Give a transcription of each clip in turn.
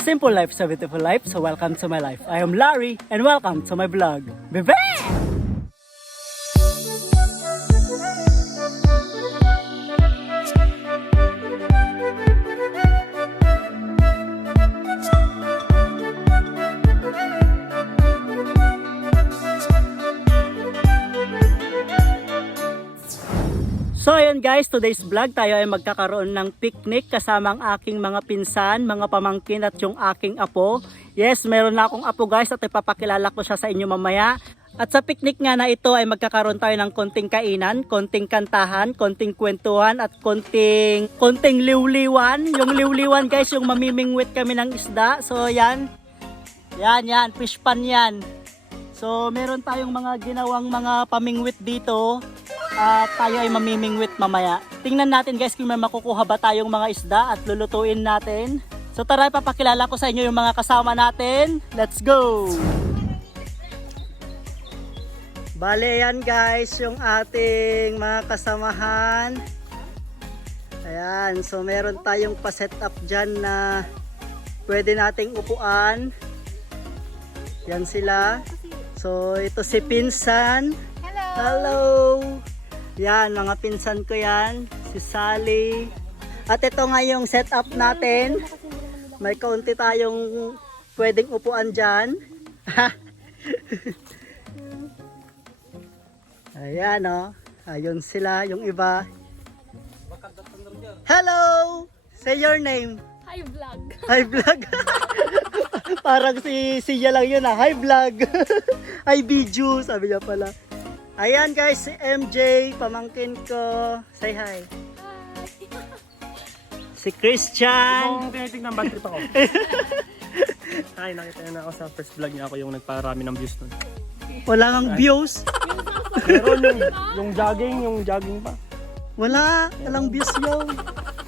A simple life is a beautiful life, so welcome to my life. I am Larry, and welcome to my vlog. Bebe! So ayun guys, today's vlog tayo ay magkakaroon ng picnic kasama ang aking mga pinsan, mga pamangkin at yung aking apo. Yes, meron na akong apo guys at ipapakilala ko siya sa inyo mamaya. At sa picnic nga na ito ay magkakaroon tayo ng konting kainan, konting kantahan, konting kwentuhan at konting liwliwan. Yung liwliwan guys, yung mamimingwit kami ng isda. So yan, fish pan yan. So meron tayong mga ginawang mga pamingwit dito. At tayo ay mamimingwit mamaya. Tingnan natin guys kung may makukuha ba tayong mga isda at lulutuin natin. So tara, papakilala ko sa inyo yung mga kasama natin. Let's go! Bale yan guys, yung ating mga kasamahan. Ayan, so meron tayong pa-set up dyan na pwede nating upuan. Yan sila. So ito si Pinsan. Hello! Yan, mga pinsan ko yan. Si Sally. At ito nga yung setup natin. May kaunti tayong pwedeng upuan dyan. Ayan o. Ayun sila, yung iba. Hello! Say your name. Hi vlog. Hi vlog. Parang si Sia lang yun ha. Hi vlog. Hi Biju, sabi niya pala. Ayan guys, si MJ, pamangkin ko. Say hi. Si Christian. Kung tinitignan bad trip ako. Ay, nakita niyo na ako sa first vlog niya, ako yung nagparami ng views nun. Wala kang views. Meron yung jogging pa. Walang views yun.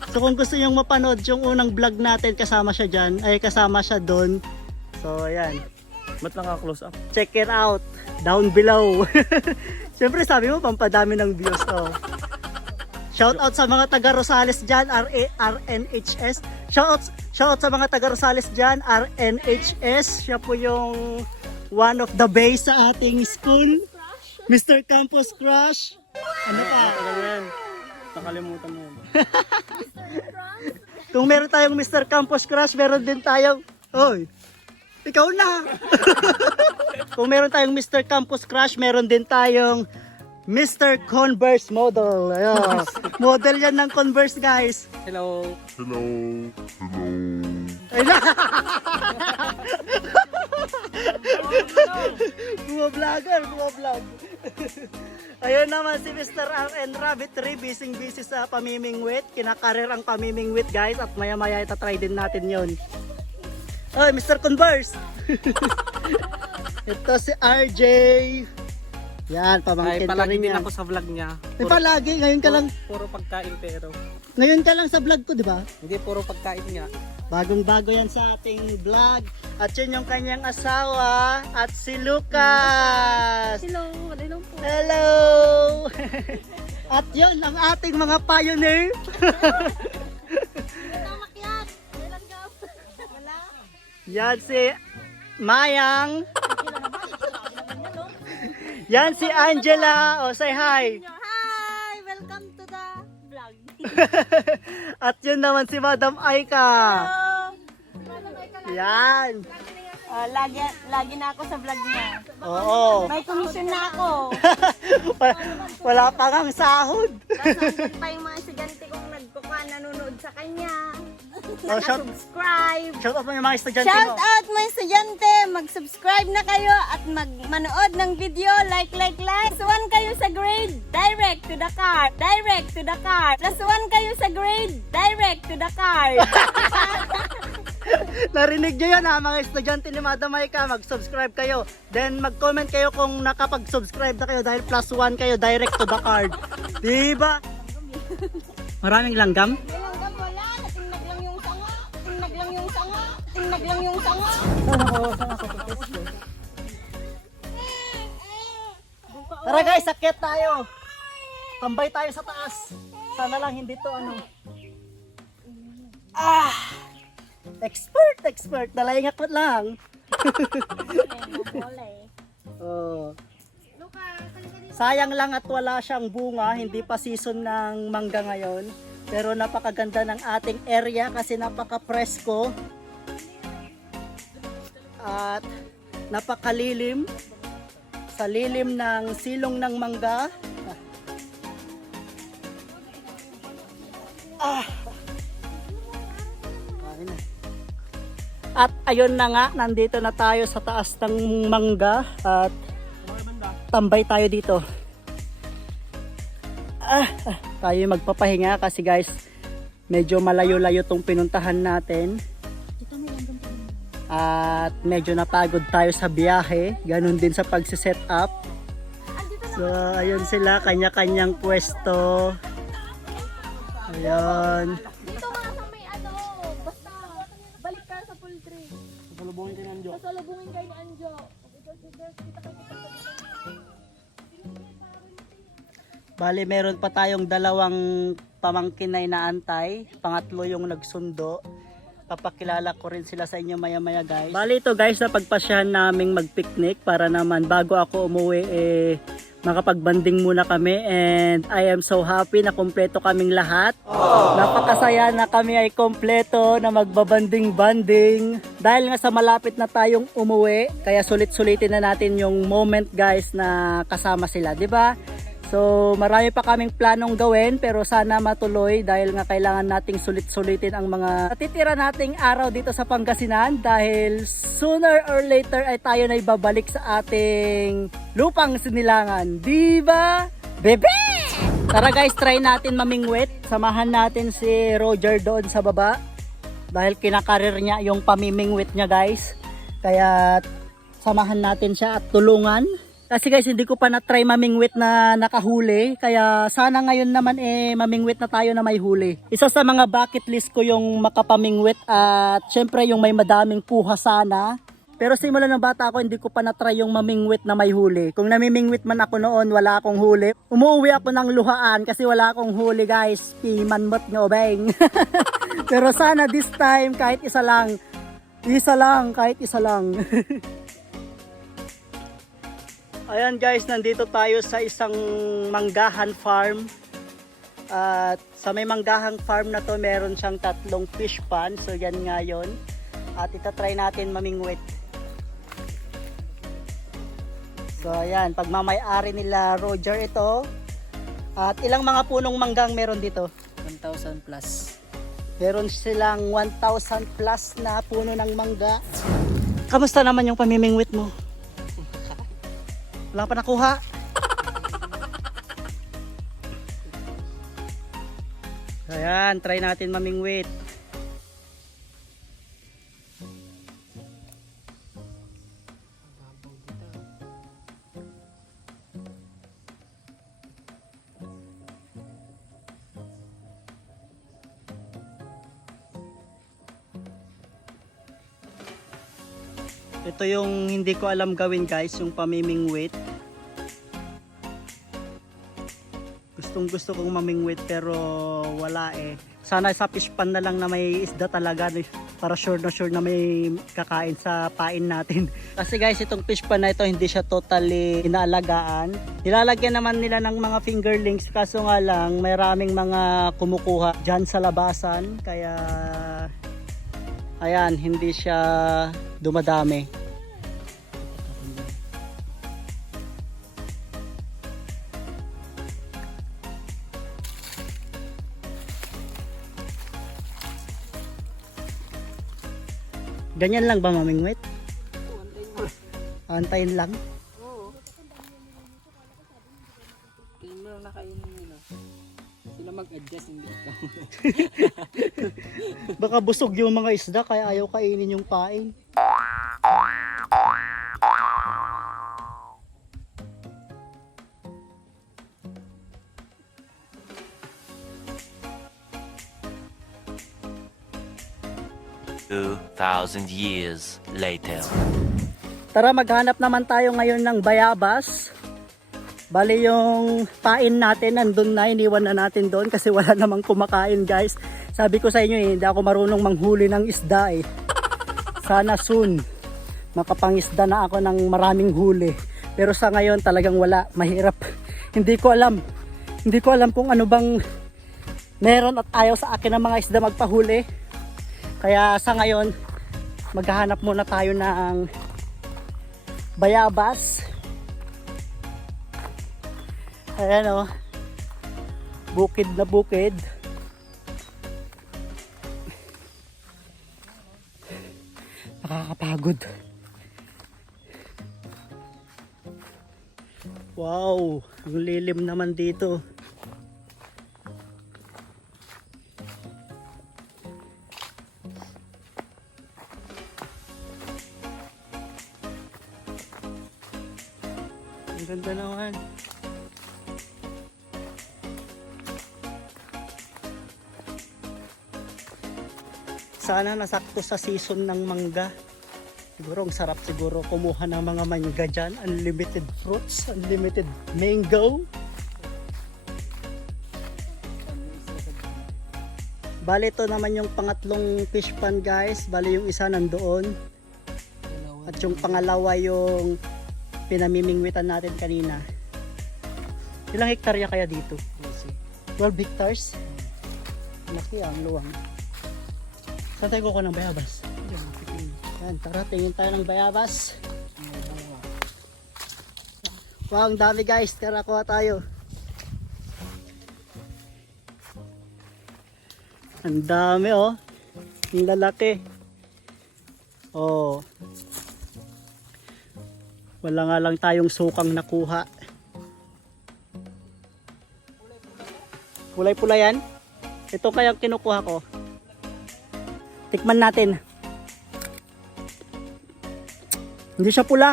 So kung gusto nyo mapanood yung unang vlog natin, kasama siya dyan, ay kasama siya doon. So ayan, Ba't naka-close up? check it out down below. Siyempre sabi mo, pampadami ng views. Oh. Shout out sa mga taga Rosales dyan, RNHS. Shout out sa mga taga Rosales dyan, RNHS. Siya po yung one of the base sa ating school. Mr. Campus Crush. Ano pa? Tagal na yan. Nakalimutan mo yan. Kung meron tayong Mr. Campus Crush, meron din tayong... Oy, ikaw na! Kung meron tayong Mr. Campus Crush, meron din tayong Mr. Converse Model. Ayan. Model yan ng Converse, guys. Hello. Ayun na! Bumablog. Ayun naman si Mr. RN Rabbit Tree, busy sa pamimingwit. Kinakarir ang pamimingwit guys at maya maya itatry din natin yon. Oy, Mr. Converse! Ito si RJ. Yan, pamangkin ko rin yan. Ako sa vlog niya. Eh, palagi, ngayon ka lang. Puro pagkain pero. Ngayon ka lang sa vlog ko, di ba? Hindi, puro pagkain niya. Bagong-bago yan sa ating vlog. At yun yung kanyang asawa at si Lucas. Hello, hello po. Hello! At yun ang ating mga pioneer. Namakyat. Kailan ka? Wala. Yan si Mayang. Yan si Angela. O, say hi. Hi, welcome to the vlog. At yun naman si Madam Aika. Yan. Lagi na ako sa vlog niya. Oo. May commission na ako. Wala pa ngang sahod. Tapos nandun pa yung mga estudyante kong nagkukuha, nanonood sa kanya. Oh, Subscribe. shout out mo yung mga estudyante Shout mo. out mga estudyante, mag-subscribe na kayo at manood ng video, like. Plus 1 kayo sa grade, direct to the card. Plus 1 kayo sa grade, direct to the card. Narinig nyo yan ha, mga estudyante ni Madam Aika, mag-subscribe kayo. Then mag-comment kayo kung nakapag-subscribe na kayo dahil plus 1 kayo direct to the card. Diba? Maraming langgam? Langgam wala, natinag lang yung sanga. Tara guys, akyat tayo. Tambay tayo sa taas. Sana lang hindi to ano. Expert. Nalayang akot lang. Oh. Sayang lang at wala siyang bunga, hindi pa season ng mangga ngayon. Pero napakaganda ng ating area kasi napaka-presko. At napakalilim. Sa lilim ng silong ng mangga. At ayun na nga, nandito na tayo sa taas ng mangga at tambay tayo dito. Tayo magpapahinga kasi guys, medyo malayo-layo tong pinuntahan natin. At medyo napagod tayo sa biyahe, ganun din sa pagsiset up. So ayun sila, kanya-kanyang pwesto. Ayun. Dito nga sa may basta balik ka sa poultry. Sasalubungin ka ng Anjo. Sasalubungin kayo ni Anjo. Bali, meron pa tayong dalawang pamangkin na inaantay. Pangatlo yung nagsundo. Papakilala ko rin sila sa inyo maya-maya guys. Bali ito guys, napagpasyahan naming mag-picnic para naman bago ako umuwi makapagbanding muna kami, and I am so happy na kompleto kaming lahat. Napakasaya na kami ay kompleto na magbabanding-banding dahil nga sa malapit na tayong umuwi, kaya sulit-sulitin na natin yung moment guys na kasama sila, di ba? So marami pa kaming planong gawin pero sana matuloy dahil nga kailangan nating sulit-sulitin ang mga natitira nating araw dito sa Pangasinan dahil sooner or later ay tayo na ibabalik sa ating lupang sinilangan. Diba? Bebe! Tara guys, try natin mamingwit. Samahan natin si Roger doon sa baba dahil kinakarir niya yung pamimingwit niya guys. Kaya samahan natin siya at tulungan. Kasi guys, hindi ko pa na-try mamingwit na nakahuli. Kaya sana ngayon naman mamingwit na tayo na may huli. Isa sa mga bucket list ko yung makapamingwit at syempre yung may madaming kuha sana. Pero simula ng bata ako, hindi ko pa na-try yung mamingwit na may huli. Kung namimingwit man ako noon, wala akong huli. Umuwi ako ng luhaan kasi wala akong huli guys. Pimanmot nga obeng. Pero sana this time kahit isa lang. Kahit isa lang. Ayan guys, nandito tayo sa isang manggahan farm. At sa may manggahan farm na to, meron siyang 3 fish pond. So yan nga yun. At itatry natin mamingwit. So ayan, pagmamay-ari nila Roger ito. At ilang mga punong manggang meron dito? 1,000 plus. Meron silang 1,000 plus na puno ng mangga. Kamusta naman yung pamimingwit mo? Wala pa nakuha. Ayan, try natin mamingwit. Ito yung hindi ko alam gawin guys, yung pamimingwit. Gusto kong mamingwit pero wala eh. Sana sa fish pan na lang na may isda talaga para sure na may kakain sa pain natin. Kasi guys, itong fish pan na ito hindi siya totally inaalagaan. Nilalagyan naman nila ng mga fingerlings kaso nga lang may maraming mga kumukuha dyan sa labasan. Kaya ayan, hindi siya dumadami. Ganyan lang ba mamingwit? Antayin lang? Oo. Tingin mo lang nakainin nila. Sila mag-adjust, hindi ikaw. Baka busog yung mga isda kaya ayaw kainin yung pain. $2,000 years later. Tara, maghanap naman tayo ngayon ng bayabas. Bali yung pain natin nandun na, iniwan na natin doon kasi wala namang kumakain guys. Sabi ko sa inyo hindi ako marunong manghuli ng isda eh. Sana soon makapangisda na ako ng maraming huli. Pero sa ngayon talagang wala, mahirap. Hindi ko alam kung ano bang meron at ayaw sa akin ng mga isda magpahuli. Kaya sa ngayon maghahanap muna tayo ng bayabas. Ayan o, bukid na bukid. Nakakapagod. Wow, ang lilim naman dito. Ang ganda naman. Sana nasakto sa season ng mangga. Siguro ang sarap siguro kumuha ng mga mangga dyan. Unlimited fruits, unlimited mango. Bali ito naman yung pangatlong fish pan guys. Bali yung isa nandoon. At yung pangalawa yung pinamimingwitan natin kanina. Ilang hektarya kaya dito? 12 hectares? Laki ang luwang. Saan tayo kukuha ng bayabas? Yan, tara, tingin tayo ng bayabas. Wow, ang dami guys. Tara, kuha tayo. Ang dami oh. Ang lalaki. Oh. Wala nga lang tayong sukang nakuha. Pulay-pula yan? Ito kayang kinukuha ko. Tikman natin. Hindi siya pula.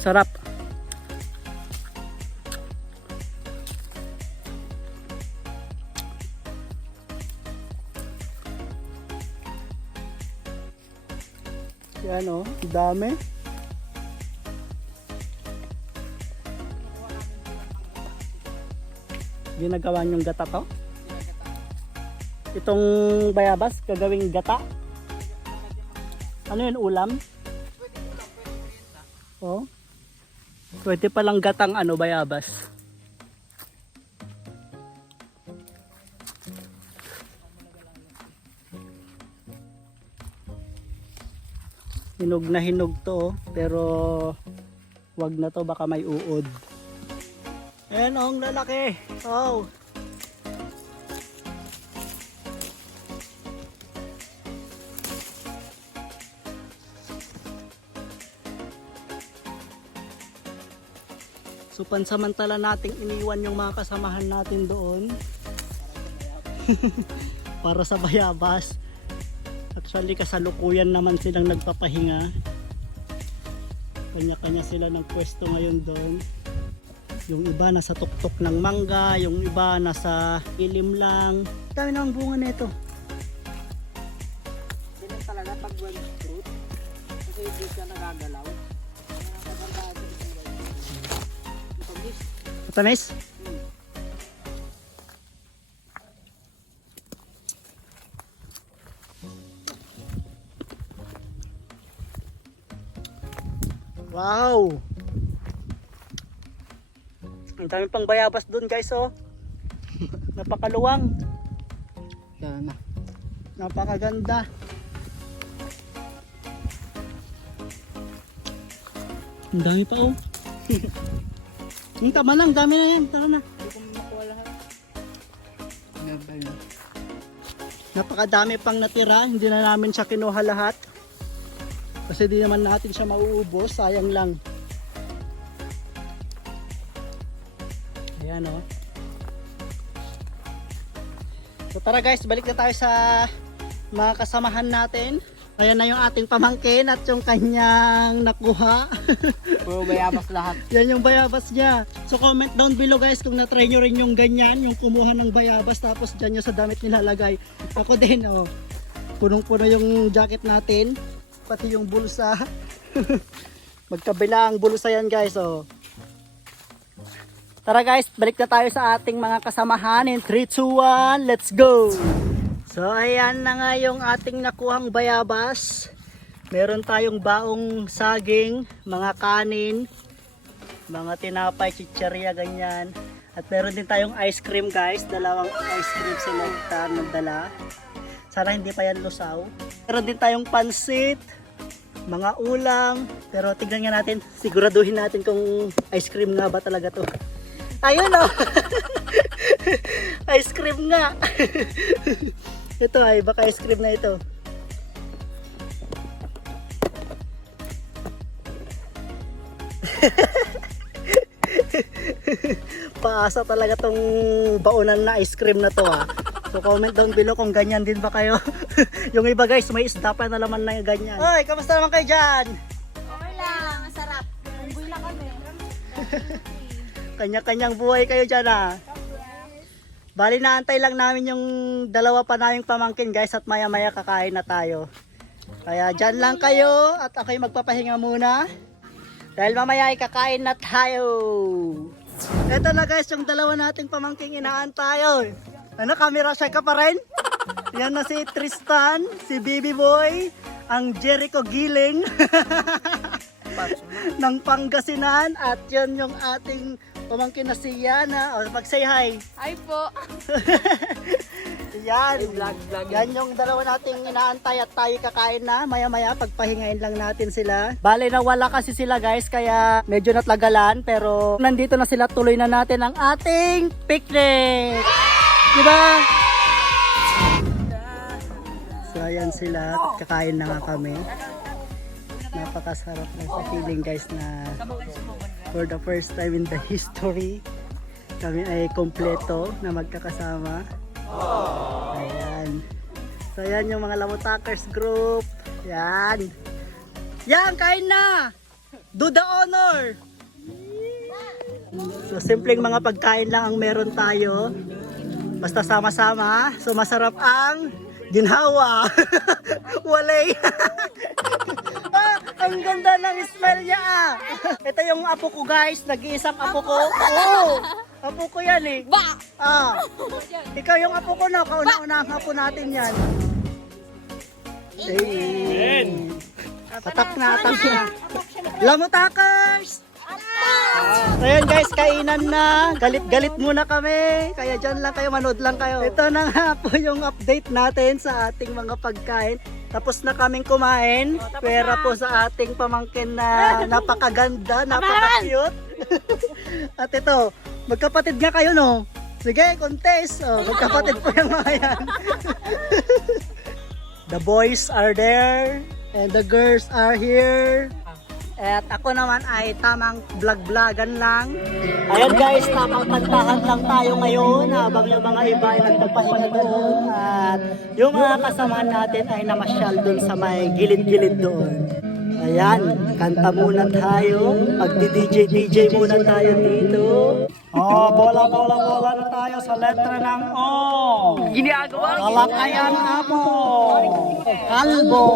Sarap. Yan oh, dami. Ginagawa niyong gata to? Itong bayabas, gagawing gata? Ano yun, ulam? Oh. Pwede palang gatang ano, bayabas. Hinog na hinog to, pero wag na to, baka may uod. Ayan oh, ang lalaki. Oh. So pansamantala nating iniwan yung mga kasamahan natin doon. Para sa bayabas. Actually kasalukuyan naman silang nagpapahinga. Kanya-kanya sila ng pwesto ngayon doon. Yung iba nasa tuktok ng mangga, yung iba nasa ilim lang. Dami namang bunga nito. Ganun talaga pag wild fruit. Kasi hindi ka nagagalaw. Matamis? Wow! Ang dami pang bayabas dun guys oh. Napakaluwang. Yan na. Napakaganda. Ang dami pa oh. Tama lang, dami na yan. Tara na. Hindi ko makuha lahat. Nabal na. Napakadami pang natira. Hindi na namin siya kinuha lahat. Kasi di naman natin siya mauubos. Sayang lang. Ayan oh. So tara guys, balik na tayo sa mga kasamahan natin. Ayan na yung ating pamangkin at yung kanyang nakuha. Puro bayabas lahat. Yan yung bayabas niya. So comment down below guys kung na-try nyo rin yung ganyan, yung kumuha ng bayabas tapos dyan nyo sa damit nilalagay. Ako din, oh. Punong-puno yung jacket natin. Pati yung bulsa. Magkabila ang bulsa yan guys, oh. Tara guys, balik na tayo sa ating mga kasamahan in 3, 2, 1, let's go! So ayan na nga yung ating nakuhang bayabas. Meron tayong baong saging, mga kanin, mga tinapay, chichirya, ganyan. At meron din tayong ice cream guys, dalawang ice cream selecta nagdala. Sana hindi pa yan lusaw. Meron din tayong pansit, mga ulam. Pero tignan nga natin, siguraduhin natin kung ice cream nga ba talaga to. Ayun oh! Ice cream nga! Ito ay baka ice cream na ito. Paasa talaga tong baonan na ice cream na to ah. So comment down below kung ganyan din ba kayo. Yung iba guys may isda pa na laman na ganyan. Hoy, kamusta naman kayo dyan? Okay lang, masarap. Unggoy lang kami. Kanya-kanyang buhay kayo dyan ah. Bali naantay lang namin yung dalawa pa naming pamangkin guys at maya maya kakain na tayo. Kaya dyan lang kayo at ako'y magpapahinga muna. Dahil mamaya ay kakain na tayo. Ito na guys yung dalawa nating pamangking inaantay. Ano, camera shy ka pa rin? Yan na si Tristan, si Baby Boy, ang Jericho Giling ng Pangasinan at yun yung ating pamangkin na si Yana. O, mag-say hi. Hi po. Yan. Vlog. Yan yung dalawa nating inaantay at tayo kakain na. Maya-maya pagpahingain lang natin sila. Bale nawala kasi sila guys kaya medyo natlagalan pero nandito na sila, tuloy na natin ang ating picnic. Diba? So ayan sila, kakain na nga kami. Napakasarap na sa feeling guys na for the first time in the history kami ay kompleto na magkakasama. Ayan. So ayan yung mga Lamutakers group. Yan. Yan, kain na! Do the honor! So simpleng mga pagkain lang ang meron tayo. Basta sama-sama. So masarap ang ginhawa. Walay. Ang ganda ng smell niya ah. Ito yung apo ko guys, nag-iisang apo ko. Oo, apo ko yan eh. Ikaw yung apo ko na, kauna-una ang apo natin yan. Hey. Patak na. Lamutakers! Ayan guys, kainan na. Galit-galit muna kami. Kaya dyan lang kayo, manood lang kayo. Ito na nga po yung update natin sa ating mga pagkain. Tapos na kaming kumain. Pera po sa ating pamangkin na napakaganda, napaka-cute. At ito, magkapatid nga kayo no? Sige, contest. Oh, magkapatid po yung mga yan. The boys are there and the girls are here. At ako naman ay tamang vlog-vlogan lang. Ayan guys, tamang kantahan lang tayo ngayon habang yung mga iba ay nagpapahinga doon. At yung mga kasamahan natin ay namasyal doon sa may gilid-gilid doon. Ayan, kanta muna tayo. Magdi-DJ muna tayo dito. Oh, bola na tayo sa letra ng O. Ginagawa. Kalakayan Apo. Kalbo.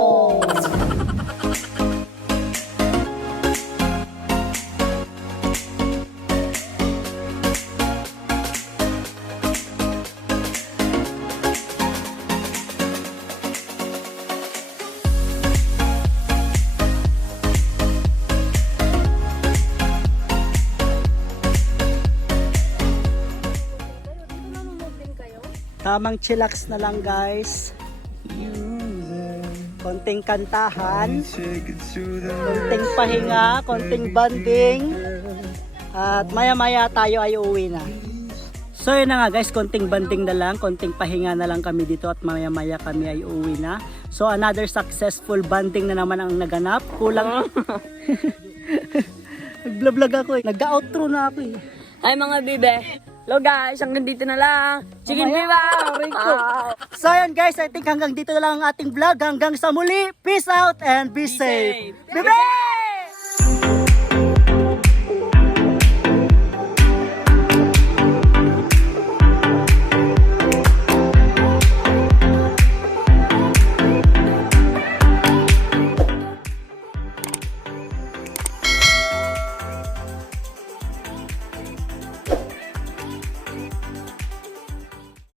Tamang chillax na lang guys. Konting kantahan, konting pahinga, konting banding. At maya-maya tayo ay uuwi na. So yun na nga guys, konting banding na lang, konting pahinga na lang kami dito at maya-maya kami ay uuwi na. So another successful banding na naman ang naganap. Kulang. Nag-vlog ako eh. Nag-outro na ako eh. Ay mga bibe. Hello guys, hanggang dito na lang. Chicken Viva! So yun guys, I think hanggang dito na lang ang ating vlog. Hanggang sa muli, peace out and be safe. safe. Bye-bye!